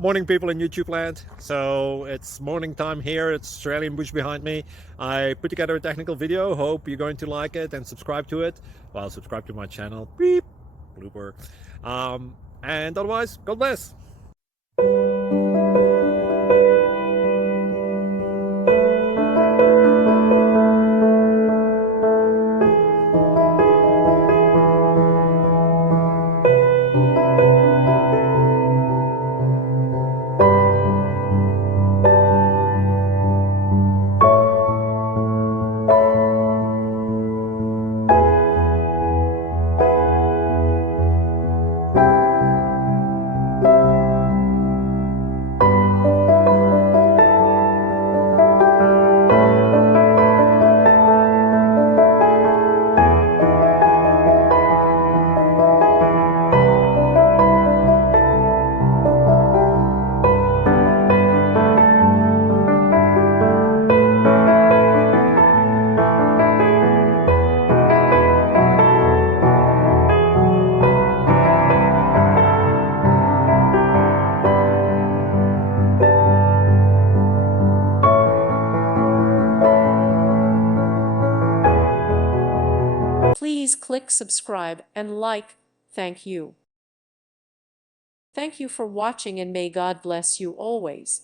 Morning, people in YouTube land. So it's morning time here. It's Australian bush behind me. I put together a technical video. Hope you're going to like it and subscribe to it. Well, subscribe to my channel. Beep, blooper. And otherwise, God bless. Please click subscribe and like. Thank you. Thank you for watching, and may God bless you always.